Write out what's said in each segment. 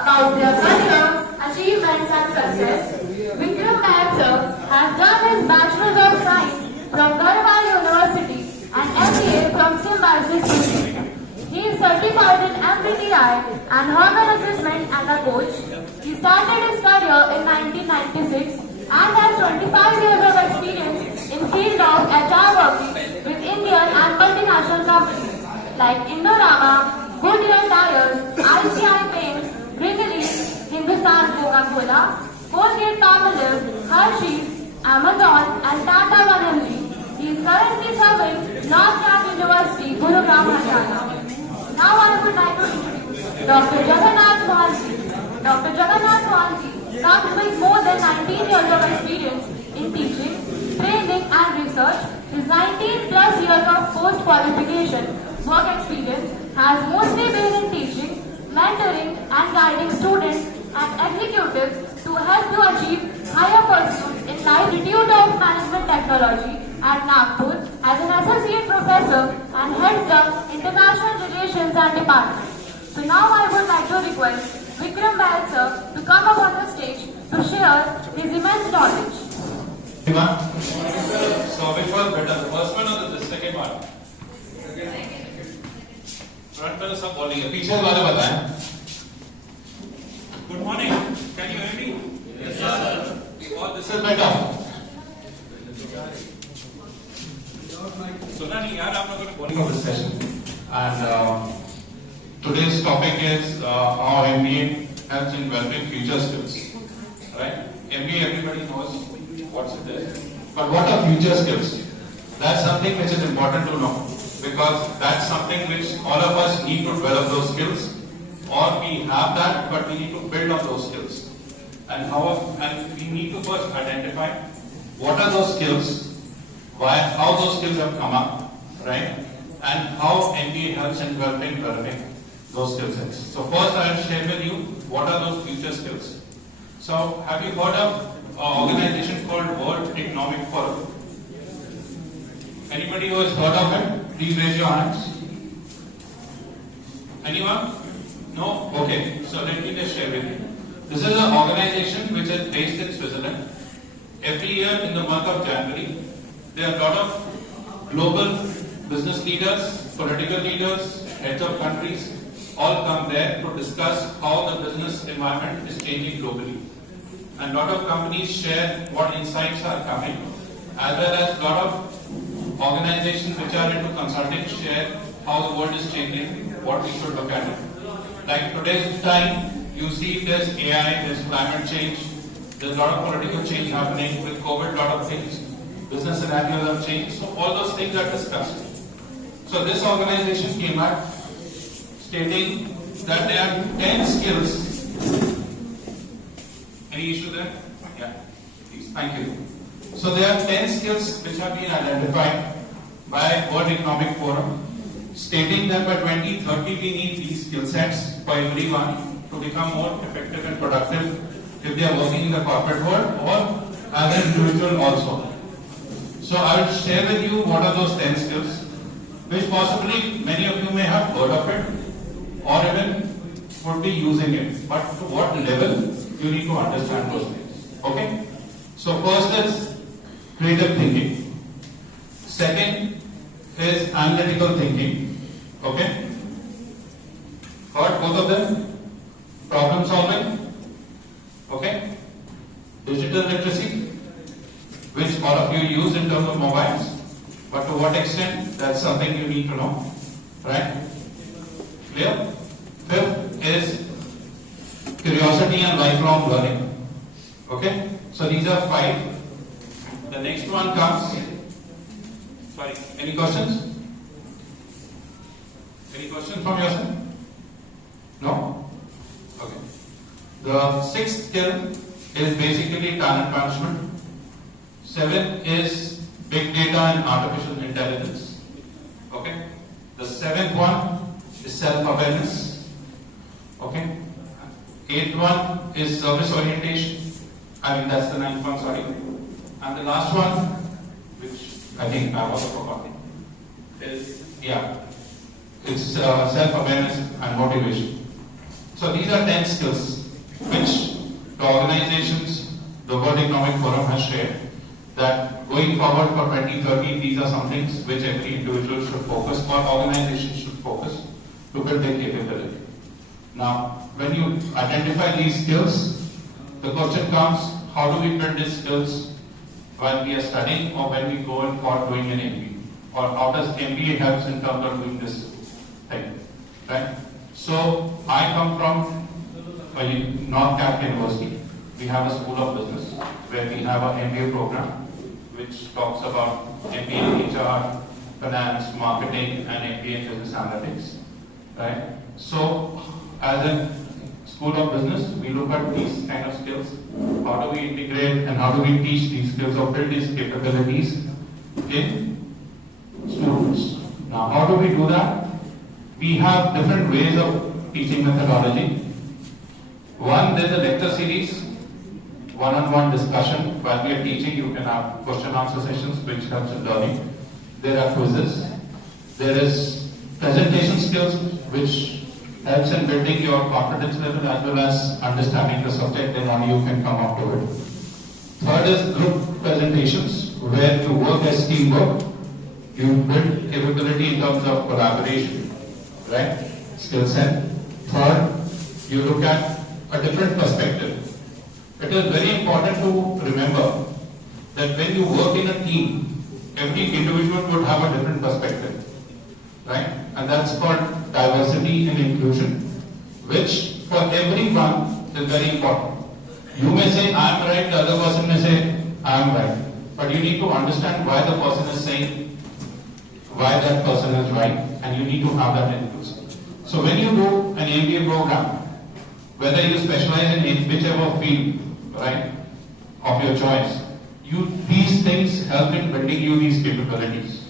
about their career, achievements and success. Vikram Nair sir has done his Bachelor's of Science from Garhwal University and MBA from Symbiosis University. He is certified in MBTI and Hormone Assessment and a coach. He started his career in 1996 and has 25 years of experience in field of HR working with Indian and multinational companies like Indorama, Goodyear Tires, ICI Paints, Wrigley, Hindustan Coca-Cola, Colgate-Palmolive, Hershey's, Amazon and Tata 1mg. He is currently serving Northland University, Gurugram, Haryana. Now I would like to introduce Dr. Jagannath Mohanty. Dr. Jagannath Mohanty comes with more than 19 years of experience in teaching, training and research. His 19 plus years of post-qualification work experience has mostly been in teaching, mentoring and guiding students and executives to help you achieve higher pursuits in life. Institute of Management Technology at Nagpur as an associate professor and heads the international relations and department. So now I would like to request Vikram Nair sir to come up on the stage to share his immense knowledge. So which was better, the first one or the second one? Front में सब बोलेंगे, पीछे वाले बताएं. Good morning. Can you hear me? Yes, sir. Or this is better. सुना नहीं यार आप लोगों ने बोली of this session. And today's topic is how MBA helps in developing future skills. Right? MBA everybody knows what's it is. But what are future skills? That's something which is important to know. Because that's something which all of us need to develop those skills, or we have that, but we need to build on those skills. And we need to first identify what are those skills, how those skills have come up, right? And how MBA helps in developing those skill sets. So first I will share with you what are those future skills. So have you heard of an organization called World Economic Forum? Anybody who has heard of it? Please raise your hands. Anyone? No? Okay. So let me just share with you. This is an organization which is based in Switzerland. Every year in the month of January, there are a lot of global business leaders, political leaders, heads of countries, all come there to discuss how the business environment is changing globally. And a lot of companies share what insights are coming, as well as a lot of organizations which are into consulting share how the world is changing, what we should look at it. Like today's time, you see there's AI, there's climate change, there's a lot of political change happening with COVID, a lot of things, business scenarios have changed, so all those things are discussed. So this organization came out stating that there are 10 skills. Any issue there? Yeah, please, thank you. So there are 10 skills which have been identified by World Economic Forum, stating that by 2030 we need these skill sets for everyone to become more effective and productive if they are working in the corporate world or as an individual also. So I will share with you what are those 10 skills, which possibly many of you may have heard of it or even would be using it. But to what level you need to understand those things. Okay? So first is creative thinking. Second is analytical thinking. Okay? Got both of them? Problem solving. Okay? Digital literacy, which all of you use in terms of mobiles, but to what extent, that's something you need to know. Right? Clear? Fifth is curiosity and lifelong learning. Okay? So these are 5. The next one comes. Sorry, any questions? Any questions from your side? No? Okay. The 6th skill is basically talent management. 7 is big data and artificial intelligence. Okay. The 7th one is self-awareness. Okay. 8th one is service orientation. That's the 9th one, sorry. And the last one, which I think I also forgot, is, it's self-awareness and motivation. So these are 10 skills which the organizations, the World Economic Forum has shared, that going forward for 2030, these are some things which every individual should focus or organization should focus to build their capability. Now, when you identify these skills, the question comes, how do we build these skills when we are studying or when we go in for doing an MBA? Or how does MBA help in terms of doing this thing, right? So, I come from North Cap University. We have a school of business where we have an MBA program which talks about MBA in HR, finance, marketing, and MBA in business analytics, right? So, as a school of business, we look at these kind of skills. How do we integrate and how do we teach these skills or build these capabilities in students? Now, how do we do that? We have different ways of teaching methodology. One, there's a lecture series, one-on-one discussion. While we are teaching, you can have question answer sessions, which helps in learning. There are quizzes. There is presentation skills, which helps in building your confidence level as well as understanding the subject, and how you can come up to it. Third is group presentations, where you work as teamwork. You build capability in terms of collaboration, right? Skill set. Third, you look at a different perspective. It is very important to remember that when you work in a team, every individual would have a different perspective, right? And that's called diversity and inclusion, which for everyone is very important. You may say, I am right, the other person may say, I am right. But you need to understand why the person is saying, why that person is right, and you need to have that inclusion. So when you do an MBA program, whether you specialize in whichever field, right, of your choice, these things help in building you these capabilities.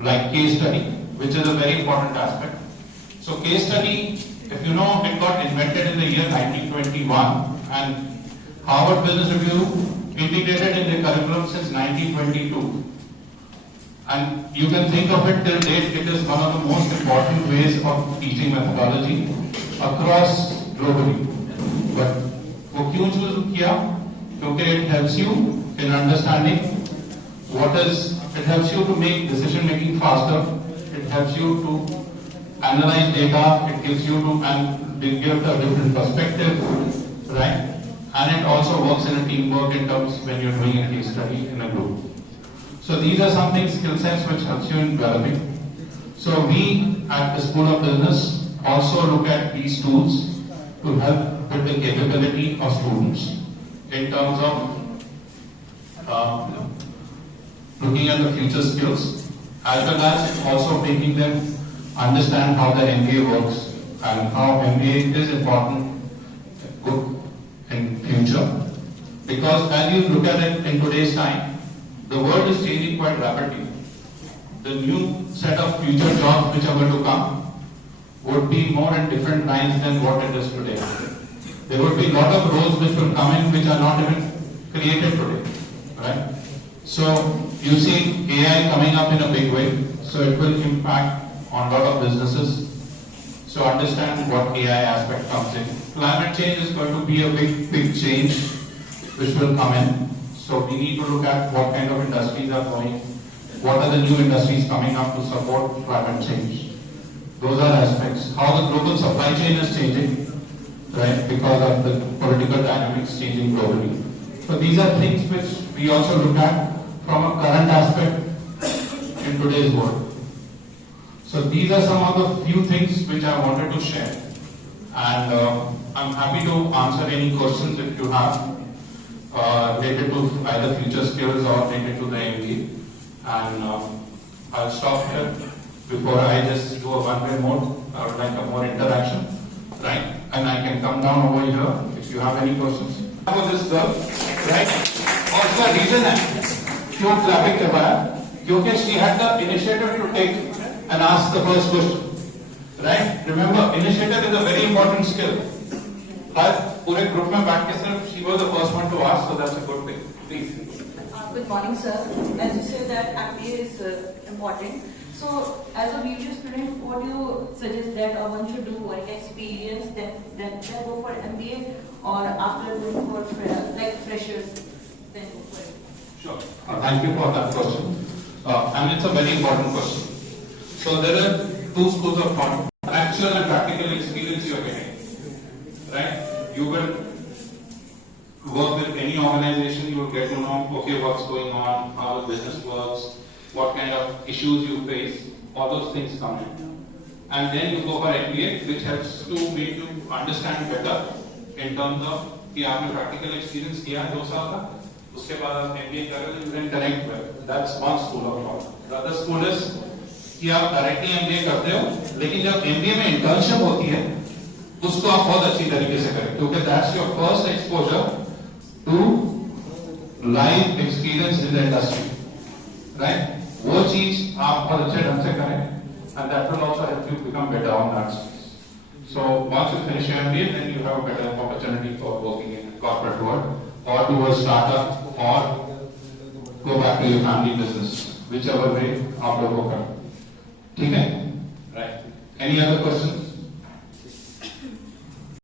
Like case study, which is a very important aspect. So case study, if you know, it got invented in the year 1921, and Harvard Business Review integrated in their curriculum since 1922. And you can think of it till date, it is one of the most important ways of teaching methodology across globally. But वो क्यों choose किया? क्योंकि it helps you in understanding it helps you to make decision making faster. It helps you to analyze data. It gives you to and give a different perspective, right? And it also works in a teamwork in terms when you're doing a case study in a group. So these are some things, skill sets which helps you in developing. So we at the School of Business also look at these tools to help build the capability of students in terms of looking at the future skills, as well as also making them understand how the MBA works and how MBA is important good in future. Because as you look at it in today's time, the world is changing quite rapidly. The new set of future jobs which are going to come would be more in different lines than what it is today. There would be a lot of roles which will come in which are not even created today, right? So you see AI coming up in a big way, so it will impact on a lot of businesses. So understand what AI aspect comes in. Climate change is going to be a big change which will come in. So we need to look at what kind of industries are going, what are the new industries coming up to support climate change. Those are aspects. How the global supply chain is changing, right, because of the political dynamics changing globally. So these are things which we also look at from a current aspect in today's world. So these are some of the few things which I wanted to share. And I'm happy to answer any questions if you have related to either future skills or related to the MBA. And I'll stop here before I just do a one-way mode. I would like a more interaction, right? And I can come down over here if you have any questions. For this girl, right? और इसका reason है क्यों clapping करवाया? क्योंकि she had the initiative to take and ask the first question, right? Remember, initiative is a very important skill. But पूरे group में बैठ के सिर्फ she was the first one to ask, so that's a good thing. Please. Good morning, sir. As you say that MBA is important, So, as a video student, what do you suggest that one should do work experience, then go for MBA, or after going for like freshers, then go for it? Sure. Thank you for that question. And it's a very important question. So there are two schools of thought: actual and practical experience you are getting. Right? You will work with any organization, you will get to know, okay, what's going on, how the business works, what kind of issues you face, all those things come in. And then you go for MBA, which helps to make you understand better in terms of कि आपने practical experience किया 2 साल का, उसके बाद आप MBA कर रहे हो, you can connect well. That's one school of thought. The other school is कि आप directly MBA करते हो, लेकिन जब MBA में internship होती है, उसको आप बहुत अच्छी तरीके से करें, क्योंकि that's your first exposure to live experience in the industry, right? वो चीज आप बहुत अच्छे ढंग से करें, and that will also help you become better on that. So once you finish your MBA, then you have a better opportunity for working in corporate world, or to a startup, or go back to your family business, whichever way आप लोगों को करें, ठीक है? Right? Any other questions?